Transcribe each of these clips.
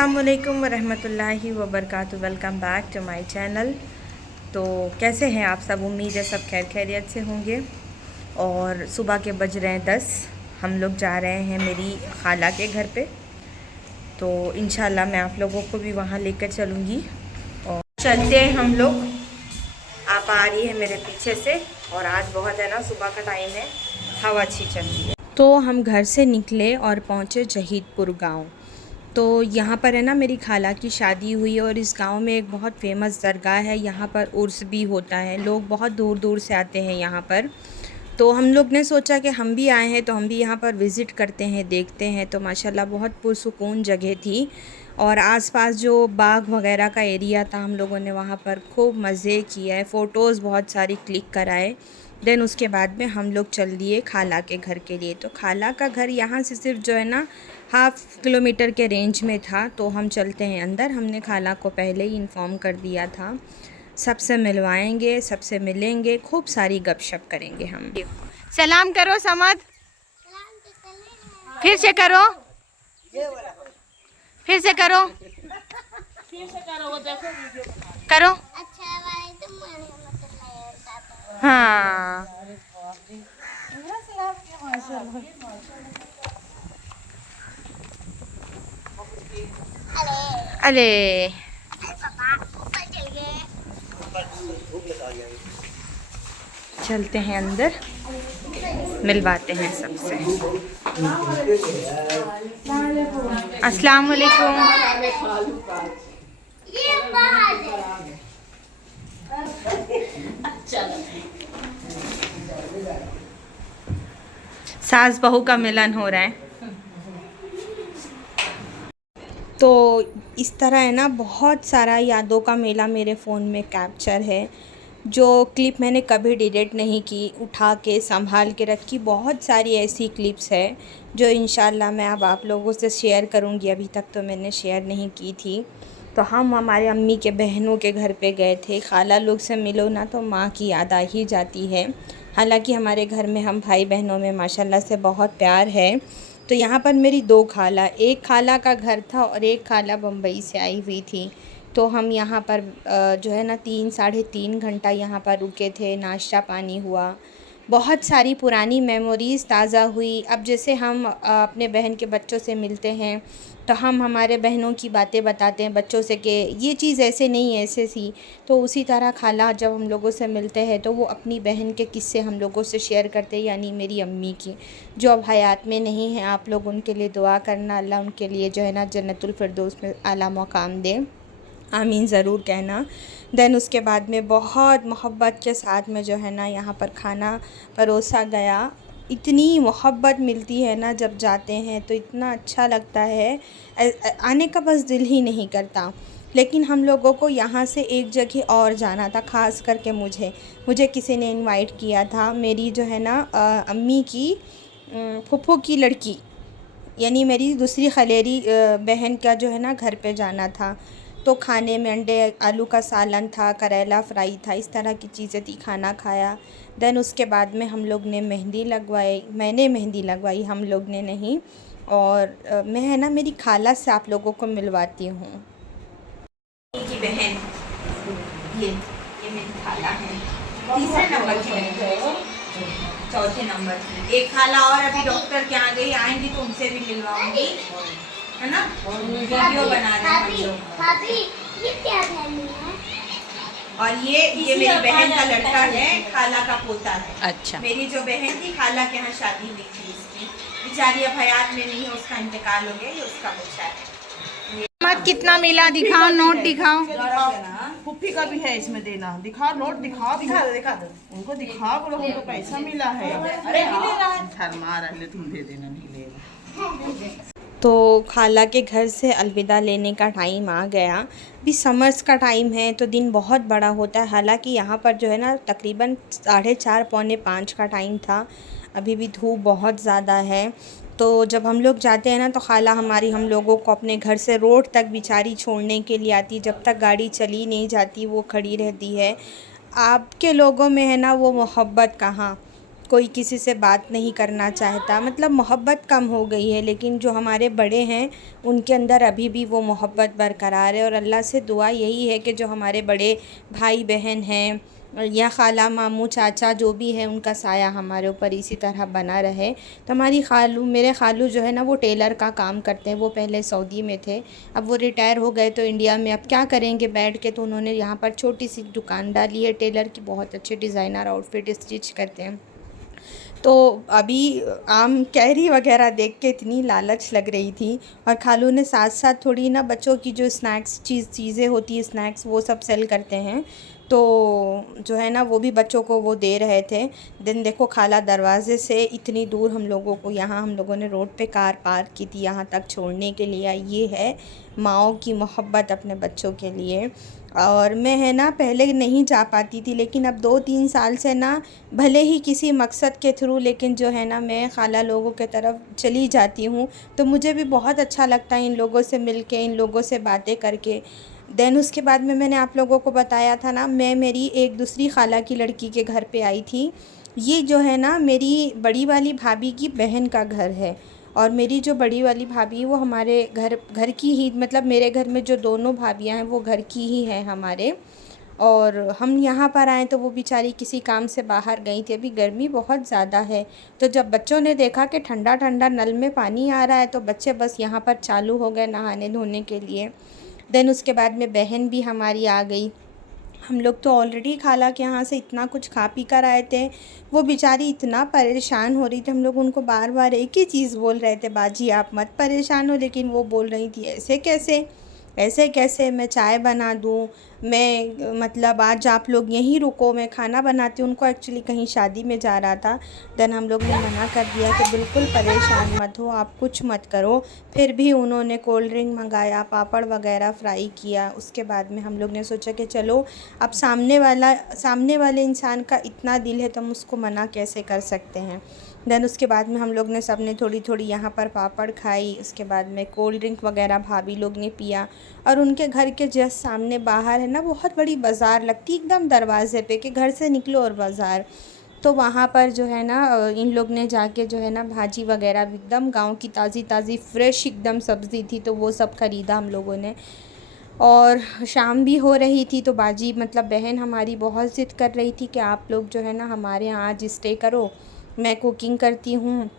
अस्सलामुअलैकुम वरहमतुल्लाहि वबरकातुहू। Welcome back to my channel. तो कैसे हैं आप सब? उम्मीद है सब खैर खैरियत से होंगे। और सुबह के बज रहे हैं 10। हम लोग जा रहे हैं मेरी खाला के घर पे। तो इंशाल्लाह मैं आप लोगों को भी वहाँ लेकर चलूँगी और चलते हैं हम लोग। आप आ रही है मेरे पीछे से। और आज बहुत है ना, सुबह का टाइम है, हवा अच्छी चल रही है। तो हम घर से निकले और पहुँचे जहीदपुर गाँव। तो यहाँ पर है ना मेरी खाला की शादी हुई और इस गांव में एक बहुत फेमस दरगाह है। यहाँ पर उर्स भी होता है, लोग बहुत दूर दूर से आते हैं यहाँ पर। तो हम लोग ने सोचा कि हम भी आए हैं तो हम भी यहाँ पर विज़िट करते हैं, देखते हैं। तो माशाल्लाह बहुत पुरसुकून जगह थी और आसपास जो बाग वगैरह का एरिया था, हम लोगों ने वहाँ पर खूब मज़े किए हैं, फ़ोटोज़ बहुत सारी क्लिक कराए। देन उसके बाद में हम लोग चल दिए खाला के घर के लिए। तो खाला का घर यहाँ से सिर्फ जो है ना 1/2 किलोमीटर के रेंज में था। तो हम चलते हैं अंदर। हमने खाला को पहले ही इन्फॉर्म कर दिया था, सबसे मिलवाएंगे, सबसे मिलेंगे, खूब सारी गपशप करेंगे हम। सलाम करो समद, फिर से करो, फिर से करो, करो। हाँ अरे चलते हैं अंदर, मिलवाते हैं सबसे। अस्सलाम वालेकुम। सास बहू का मिलन हो रहा है। तो इस तरह है ना, बहुत सारा यादों का मेला मेरे फ़ोन में कैप्चर है, जो क्लिप मैंने कभी डिलीट नहीं की, उठा के संभाल के रखी। बहुत सारी ऐसी क्लिप्स है जो इंशाल्लाह मैं अब आप लोगों से शेयर करूंगी। अभी तक तो मैंने शेयर नहीं की थी। तो हम हमारे अम्मी के बहनों के घर पे गए थे। खाला लोग से मिलो ना तो माँ की याद आ ही जाती है। हालांकि हमारे घर में हम भाई बहनों में माशाल्लाह से बहुत प्यार है। तो यहाँ पर मेरी 2 खाला, एक खाला का घर था और एक खाला बम्बई से आई हुई थी। तो हम यहाँ पर जो है ना 3-3.5 घंटा यहाँ पर रुके थे, नाश्ता पानी हुआ, बहुत सारी पुरानी मेमोरीज़ ताज़ा हुई। अब जैसे हम अपने बहन के बच्चों से मिलते हैं तो हम हमारे बहनों की बातें बताते हैं बच्चों से कि ये चीज़ ऐसे नहीं ऐसे थी। तो उसी तरह खाला जब हम लोगों से मिलते हैं तो वो अपनी बहन के किस्से हम लोगों से शेयर करते हैं, यानी मेरी अम्मी की, जो अब हयात में नहीं है। आप लोग उनके लिए दुआ करना, अल्लाह उनके लिए जो है ना जन्नतुल फिरदौस में आला मकाम दे, आमीन ज़रूर कहना। देन उसके बाद में बहुत मोहब्बत के साथ में जो है ना यहाँ पर खाना परोसा गया। इतनी मोहब्बत मिलती है ना जब जाते हैं तो इतना अच्छा लगता है, आने का बस दिल ही नहीं करता। लेकिन हम लोगों को यहाँ से एक जगह और जाना था, ख़ास करके मुझे किसी ने इनवाइट किया था। मेरी जो है ना अम्मी की फूफो की लड़की, यानी मेरी दूसरी खलेरी बहन का जो है ना घर पे जाना था। तो खाने में अंडे आलू का सालन था, करेला फ्राई था, इस तरह की चीज़ें थी, खाना खाया। देन उसके बाद में हम लोग ने मेहंदी लगवाई, मैंने मेहंदी लगवाई, हम लोग ने नहीं। और मैं है ना मेरी खाला से आप लोगों को मिलवाती हूँ। की बहन ये मेरी खाला है, तीसरे नंबर की बहन, चौथे नंबर की। एक खाला और अभी डॉक्टर के यहाँ गई, आएंगी तो उनसे भी मिलवाऊंगी, है ना। वीडियो बना रहे हैं हम लोग। भाभी ये क्या बहनी है? और ये मेरी बहन का लड़का है, खाला का पोता है। अच्छा, मेरी जो बहन थी खाला के यहाँ शादी हुई थी, इसकी बेचारी अब हयात में नहीं है, उसका इंतकाल हो गया, ये उसका बच्चा है। मत कितना मिला दिखाओ, नोट दिखाओ। फुफ्फी का भी है इसमें देना, दिखा नोट दिखा दो उनको, दिखा बोलो हमको पैसा मिला है। अरे शर्मा रहे, तुम दे देना, नहीं लेगा। तो खाला के घर से अलविदा लेने का टाइम आ गया। भी समर्स का टाइम है तो दिन बहुत बड़ा होता है। हालांकि यहाँ पर जो है ना तकरीबन 4:30 पौने 5 का टाइम था, अभी भी धूप बहुत ज़्यादा है। तो जब हम लोग जाते हैं ना तो खाला हमारी हम लोगों को अपने घर से रोड तक बेचारी छोड़ने के लिए आती। जब तक गाड़ी चली नहीं जाती वो खड़ी रहती है। आपके लोगों में है ना वो मोहब्बत कहाँ। कोई किसी से बात नहीं करना चाहता, मतलब मोहब्बत कम हो गई है। लेकिन जो हमारे बड़े हैं उनके अंदर अभी भी वो मोहब्बत बरकरार है। और अल्लाह से दुआ यही है कि जो हमारे बड़े भाई बहन हैं या खाला मामू चाचा जो भी है, उनका साया हमारे ऊपर इसी तरह बना रहे। तो हमारी खालू, मेरे खालू जो है ना, वो टेलर का काम करते हैं। वो पहले सऊदी में थे, अब वो रिटायर हो गए तो इंडिया में अब क्या करेंगे बैठ के, तो उन्होंने यहाँ पर छोटी सी दुकान डाली है टेलर की। बहुत अच्छे डिज़ाइनर आउटफिट स्टिच करते हैं। तो अभी आम कैरी वगैरह देख के इतनी लालच लग रही थी। और खालू ने साथ साथ थोड़ी ना बच्चों की जो स्नैक्स चीज़ें होती है, स्नैक्स वो सब सेल करते हैं। तो जो है ना वो भी बच्चों को वो दे रहे थे। दिन देखो खाला दरवाज़े से इतनी दूर हम लोगों को, यहाँ हम लोगों ने रोड पे कार पार्क की थी यहाँ तक छोड़ने के लिए। ये है माँओं की मोहब्बत अपने बच्चों के लिए। और मैं है ना पहले नहीं जा पाती थी, लेकिन अब 2-3 साल से ना, भले ही किसी मकसद के थ्रू, लेकिन जो है ना मैं खाला लोगों के तरफ चली जाती हूँ। तो मुझे भी बहुत अच्छा लगता है इन लोगों से मिल के, इन लोगों से बातें करके। देन उसके बाद में मैंने आप लोगों को बताया था ना, मैं मेरी एक दूसरी खाला की लड़की के घर पे आई थी। ये जो है ना मेरी बड़ी वाली भाभी की बहन का घर है। और मेरी जो बड़ी वाली भाभी वो हमारे घर की ही, मतलब मेरे घर में जो दोनों भाभियां हैं वो घर की ही हैं हमारे। और हम यहाँ पर आए तो वो बेचारी किसी काम से बाहर गई थी। अभी गर्मी बहुत ज़्यादा है, तो जब बच्चों ने देखा कि ठंडा ठंडा नल में पानी आ रहा है, तो बच्चे बस यहाँ पर चालू हो गए नहाने धोने के लिए। देन उसके बाद में बहन भी हमारी आ गई। हम लोग तो ऑलरेडी खाला के यहाँ से इतना कुछ खा पी कर आए थे। वो बेचारी इतना परेशान हो रही थी, हम लोग उनको बार बार एक ही चीज़ बोल रहे थे, बाजी आप मत परेशान हो, लेकिन वो बोल रही थी ऐसे कैसे मैं चाय बना दूँ, मैं मतलब आज आप लोग यहीं रुको, मैं खाना बनाती हूँ। उनको एक्चुअली कहीं शादी में जा रहा था। देन हम लोग ने मना कर दिया कि बिल्कुल परेशान मत हो, आप कुछ मत करो। फिर भी उन्होंने कोल्ड ड्रिंक मंगाया, पापड़ वगैरह फ्राई किया। उसके बाद में हम लोग ने सोचा कि चलो, अब सामने वाले इंसान का इतना दिल है तो हम उसको मना कैसे कर सकते हैं। देन उसके बाद में हम लोग ने सब ने थोड़ी थोड़ी यहाँ पर पापड़ खाई। उसके बाद में कोल्ड ड्रिंक वगैरह भाभी लोग ने पिया। और उनके घर के जस्ट सामने बाहर है ना बहुत बड़ी बाज़ार लगती, एकदम दरवाज़े पे कि घर से निकलो और बाज़ार। तो वहाँ पर जो है ना इन लोग ने जाके जो है ना भाजी वगैरह, एकदम गांव की ताज़ी ताज़ी फ्रेश एकदम सब्ज़ी थी, तो वो सब ख़रीदा हम लोगों ने। और शाम भी हो रही थी, तो बाजी मतलब बहन हमारी बहुत ज़िद कर रही थी कि आप लोग जो है ना हमारे यहाँ आज स्टे करो, मैं कुकिंग करती हूँ,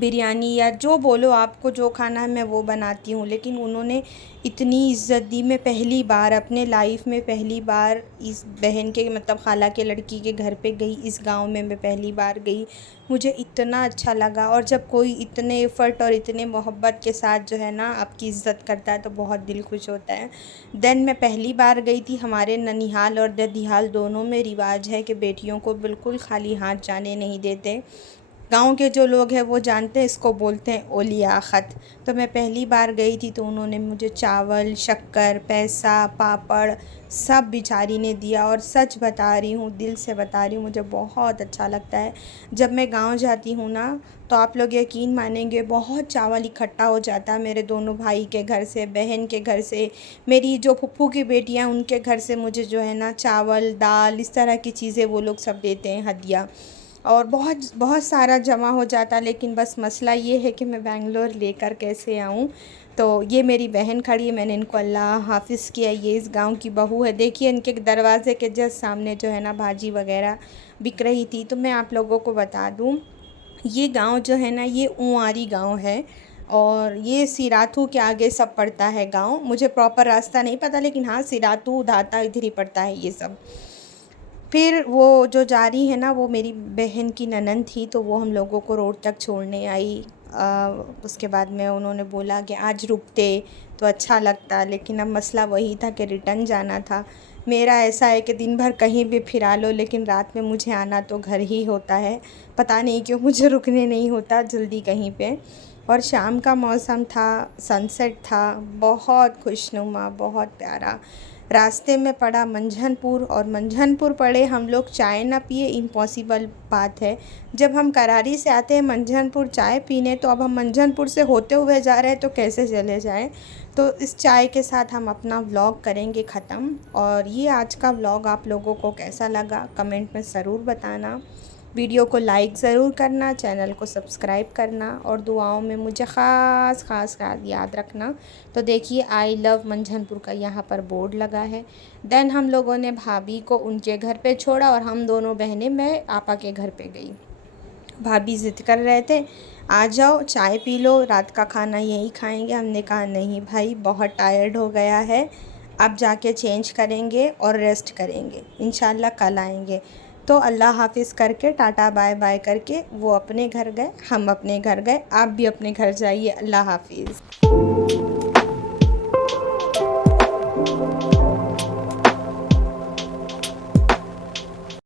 बिरयानी या जो बोलो, आपको जो खाना है मैं वो बनाती हूँ। लेकिन उन्होंने इतनी इज़्ज़त दी। मैं पहली बार अपने लाइफ में पहली बार इस बहन के मतलब खाला के लड़की के घर पे गई। इस गांव में मैं पहली बार गई, मुझे इतना अच्छा लगा। और जब कोई इतने एफ़र्ट और इतने मोहब्बत के साथ जो है ना आपकी इज़्ज़त करता है तो बहुत दिल खुश होता है। देन मैं पहली बार गई थी। हमारे ननिहाल और ददिहाल दोनों में रिवाज है कि बेटियों को बिल्कुल खाली हाथ जाने नहीं देते। गांव के जो लोग हैं वो जानते हैं, इसको बोलते हैं ओलिया ख़त। तो मैं पहली बार गई थी तो उन्होंने मुझे चावल, शक्कर, पैसा, पापड़ सब बेचारी ने दिया। और सच बता रही हूँ, दिल से बता रही हूँ, मुझे बहुत अच्छा लगता है। जब मैं गांव जाती हूँ ना, तो आप लोग यकीन मानेंगे बहुत चावल इकट्ठा हो जाता है मेरे दोनों भाई के घर से, बहन के घर से, मेरी जो फूफू की बेटियाँ उनके घर से मुझे जो है ना चावल, दाल, इस तरह की चीज़ें वो लोग सब देते हैं हदिया। और बहुत बहुत सारा जमा हो जाता। लेकिन बस मसला ये है कि मैं बेंगलोर लेकर कैसे आऊँ। तो ये मेरी बहन खड़ी है, मैंने इनको अल्लाह हाफ़िज़ किया। ये इस गांव की बहू है। देखिए इनके दरवाज़े के जस्ट सामने जो है ना भाजी वगैरह बिक रही थी। तो मैं आप लोगों को बता दूँ, ये गांव जो है ना ये ऊँआरी गांव है। और ये सिराथू के आगे सब पड़ता है गांव। मुझे प्रॉपर रास्ता नहीं पता, लेकिन हाँ सिराथू उधाता इधर ही पड़ता है ये सब। फिर वो जो जा रही है ना, वो मेरी बहन की ननद थी, तो वो हम लोगों को रोड तक छोड़ने आई। उसके बाद में उन्होंने बोला कि आज रुकते तो अच्छा लगता, लेकिन अब मसला वही था कि रिटर्न जाना था। मेरा ऐसा है कि दिन भर कहीं भी फिरा लो, लेकिन रात में मुझे आना तो घर ही होता है। पता नहीं क्यों मुझे रुकने नहीं होता जल्दी कहीं पे। और शाम का मौसम था, सनसेट था, बहुत खुशनुमा, बहुत प्यारा। रास्ते में पड़ा मंझनपुर, और मंझनपुर पड़े हम लोग चाय ना पिए, इम्पॉसिबल बात है। जब हम करारी से आते हैं मंझनपुर चाय पीने, तो अब हम मंझनपुर से होते हुए जा रहे हैं तो कैसे चले जाएं। तो इस चाय के साथ हम अपना व्लॉग करेंगे ख़त्म। और ये आज का व्लॉग आप लोगों को कैसा लगा कमेंट में ज़रूर बताना। वीडियो को लाइक ज़रूर करना, चैनल को सब्सक्राइब करना और दुआओं में मुझे ख़ास याद रखना। तो देखिए आई लव मंझनपुर का यहाँ पर बोर्ड लगा है। देन हम लोगों ने भाभी को उनके घर पे छोड़ा और हम दोनों बहनें मैं आपा के घर पे गई। भाभी ज़िद कर रहे थे आ जाओ चाय पी लो, रात का खाना यहीं खाएंगे। हमने कहा नहीं भाई, बहुत टायर्ड हो गया है, अब जाके चेंज करेंगे और रेस्ट करेंगे, इंशाल्लाह कल आएंगे। तो अल्लाह हाफिज़ करके टाटा बाय बाय करके वो अपने घर गए, हम अपने घर गए। आप भी अपने घर जाइए। अल्लाह हाफिज़।